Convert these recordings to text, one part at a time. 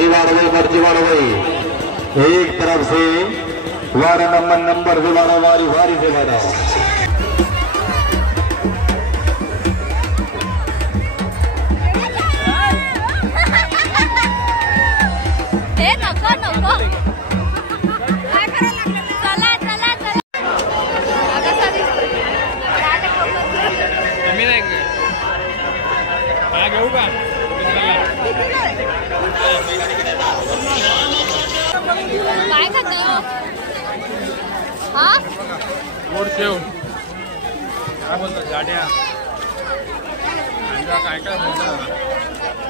मर्ची वाड़वई एक तरफ से ward number से वाड़ा वारी से वाड़ा काय खाते हो? हा? गोड शेव काय बोलतात गाड्या काय काय बोलतात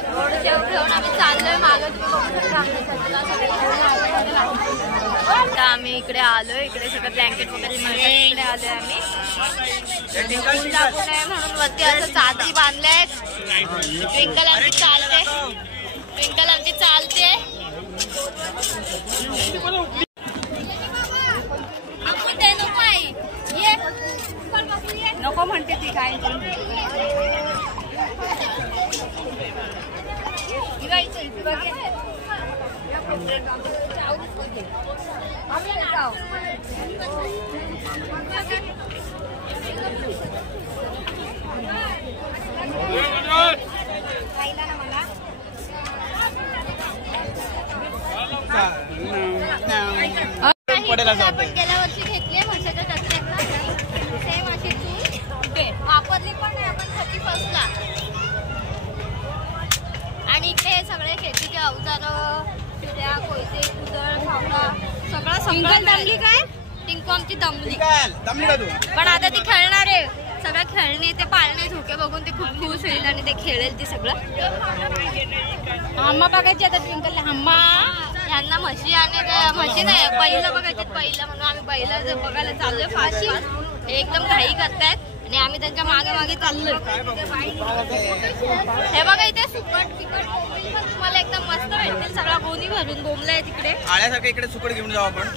गोड शेव घेऊन आम्ही चाललोय मागे आता आम्ही इकडे आलोय इकडे सगळं ब्लँकेट वगैरे मिळतात इकडे आलोय आम्ही लागू नये म्हणून वरती असं चादरी बांधले ट्विंकल आमची चालते नको म्हणते ती काय आपण गेल्या वर्षी घेतली म्हशाच्या टचऱ्यात सेम अशी चूल वापरली पण नाही आपण 31 ला आणि इकडे हे सगळे शेतीचे अवजार चिऱ्या कोयते कुदळ फावडा सगळं दमली काय टिंकू आमची दमली पण आता ती खेळणार आहे सगळं खेळणे ते पाळणे झोके बघून ते खूप खुश होईल आणि ते खेळेल ती सगळं हम्मा बघायची आता ट्विंकलला हम्मा यांना म्हशी आणि म्हशी नाही पहिलं बघायचे पहिलं म्हणून आम्ही पहिलं बघायला चाललोय फाशी एकदम घाई करतायत आणि आम्ही त्यांच्या मागे मागे चाललोय हे बघा इथे सुकट तुम्हाला एकदम मस्त भेटतील सगळा गोणी भरून बोंबलाय तिकडे आळ्यासारखं इकडे सुकट घेऊन जाऊ आपण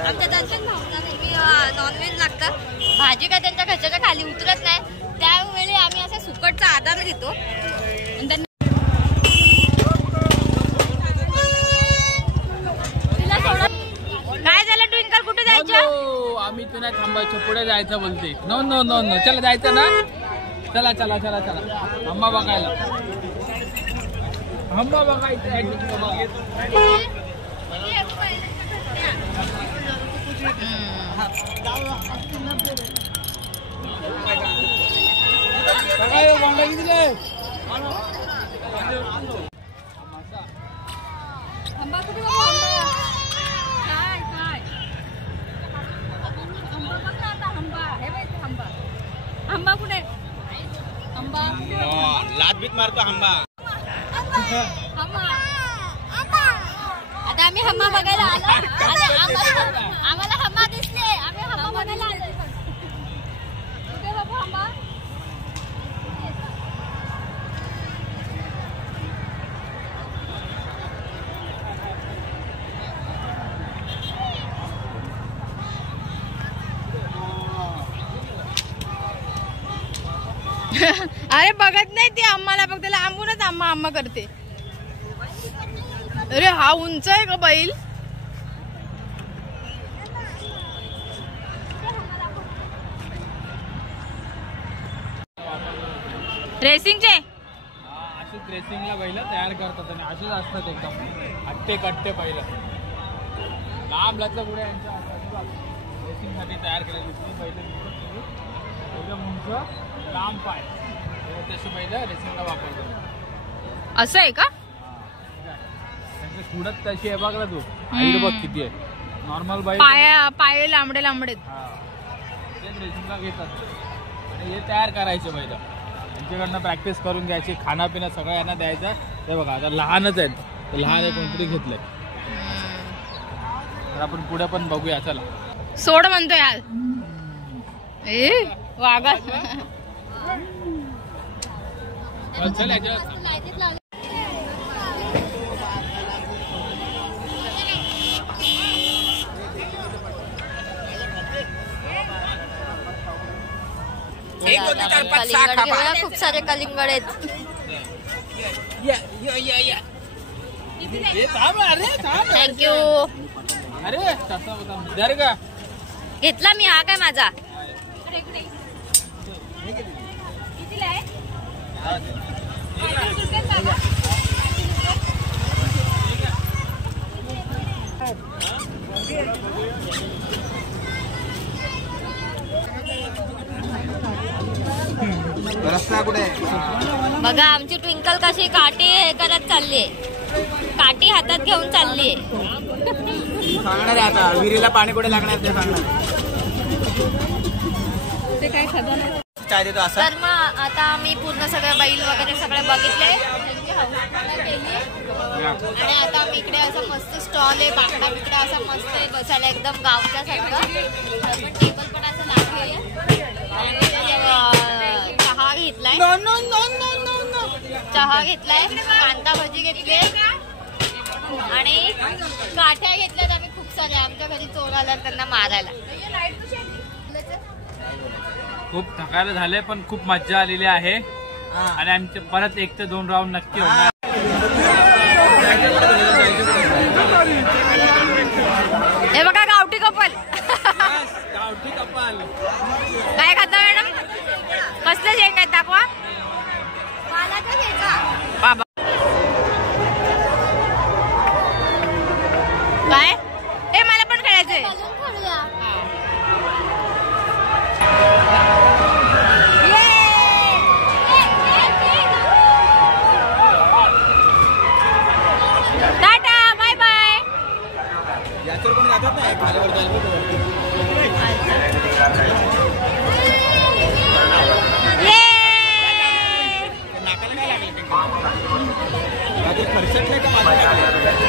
आमच्या दर्शन भावना नेहमी नॉनव्हेज लागतं भाजी काय त्यांच्या घरच्या खाली उतरत नाही त्यावेळी आम्ही असा सुकटचा आधार घेतो काय झालं ट्विंकल कुठे जायचं आम्ही तू नाही थांबायचं पुढे जायचं बोलते नो नो नो नो चला जायचं ना चला चला चला चला हंबा बघायला हंबा बघायचं हंबा कुठे हंबा कुठे हंबा लात बीत मारतो हंबा आता आम्ही हम्मा बघायला आलो आम्हाला हम्मा दिसले आम्ही हम्मा बघायला आलो कुठे बाबू हम्मा अरे बघत नाही ती आम्हाला फक्त लांबूनच आम्हा करते अरे हा उंच आहे का बैल रेसिंगचे अशीच रेसिंगला बैल तयार करतात आणि असेच असतात एकदम हट्टे कट्टे बैल लांब लचक पुढे रेसिंगसाठी तयार केलेली बैल एकदम उंच लांब पाय तशी बैल रेसिंगला वापरतात असं आहे का पुढत तशी आहे बघ ना तू हाईट बघ किती आहे नॉर्मल बैल पाय लांबडे लांबडे तेच रेसिंगला घेतात आणि हे तयार करायचे बैल त्यांच्याकडनं प्रॅक्टिस करून घ्यायची खानापिना सगळं यांना द्यायचं ते बघा आता लहानच आहेत लहान आहे कोणतरी घेतलंय तर आपण पुढे पण बघूया चला सोड म्हणतो यार वागा चल खूप सारे कलिंगड आहेत थँक्यू. अरे तसा होता दर का घेतला मी. हा काय माझा. रस्ता कुठे बघा आमची ट्विंकल कशी काठी हे करत चालली. काठी हातात घेऊन चालली. सांगणार आहे आता विहिरीला पाणी कुठे लागणार ते सांगणार. ते काय खबर. चाय देतो असं. तर मग आता आम्ही पूर्ण सगळे बैल वगैरे सगळे बघितले. त्यांची हौस केली. आणि आता आम्ही इकडे असं मस्त स्टॉल आहे. बाकडा बिकडा असं मस्त आहे बसायला एकदम गावच्या सारखं. पण टेबल पण असं लागले. चहा घेतलाय. चहा घेतलाय. कांदा भजी घेतली आणि काठ्या घेतल्यात आम्ही खूप साऱ्या. आमच्या घरी चोर आला त्यांना मारायला. खूप थकायला झाले पण खूप मज्जा आलेली आहे. आणि आमचे परत 1 ते 2 राऊंड नक्की होणार. हे बघा गावठी कपल. गावठी कपाल काय खाता मॅडम. कसले शेंग आहेत दाखवा. बाबा काय हे मला पण खेळायचंय. Tata bye bye. याच्यावर कोणी जातात नाही खालीवर जायला.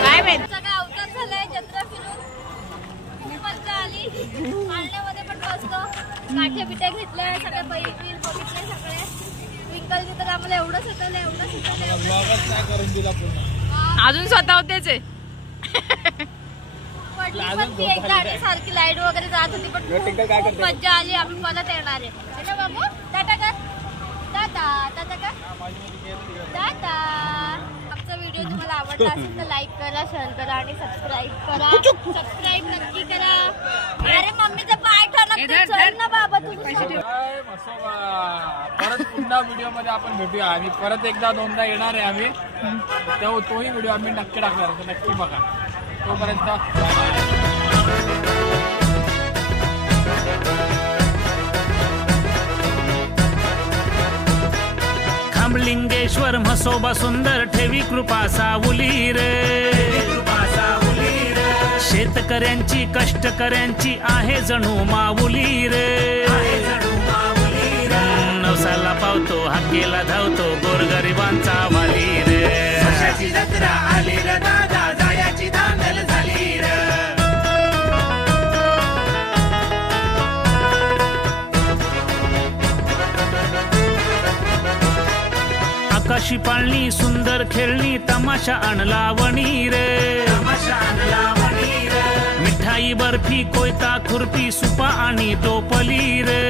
काय माहित सगळं अवतार झालंय. जत्रा फिरून खूप मजा आली. पाळण्यामध्ये पण बसलो. काठ्या बिट्या घेतल्या. सगळे बैल बघितले सगळे. ट्विंकल तर आम्हाला एवढं सुचवलं करून दिला पूर्ण. अजून स्वतः होतेच आहे. पडली पण ती एकदा आणि सारखी लाईट वगैरे जात होती पण खूप मजा आली. आम्ही परत येणार आहे ना बाबू. टाटा कर. टाटा टाटा कर. टाटा. आमचा व्हिडिओ तुम्हाला आवडला असेल तर लाईक करा, शेअर करा आणि सबस्क्राईब करा. सबस्क्राईब नक्की करा. अरे मम्मीचं पाय ठरलं ना बाबा. तुझं परत पुन्हा व्हिडिओ मध्ये आपण भेटूया. आणि परत एकदा 2दा येणार आहे आम्ही. तोही व्हिडिओ आम्ही नक्की टाकणार. नक्की बघा. तोपर्यंत खांबलिंगेश्वर म्हसोबा सुंदर ठेवी कृपा सावली रे. शेतकऱ्यांची कष्टकऱ्यांची आहे जणू माऊली रे. नवसाला पावतो हाकेला धावतो गोरगरिबांचा वाली रे. जत्रा आली रे दादा जायाची धांदल झाली रे. आकाशी पाळणी सुंदर खेळणी तमाशा आणला वणी रे. मिठाई बर्फी कोयता खुर्पी सुपा आणि टोपली रे.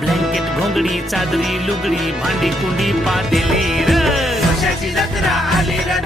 ब्लँकेट घोंगडी चादरी लुगडी भांडी कुंडी पातेली रे. जत्रा आली रे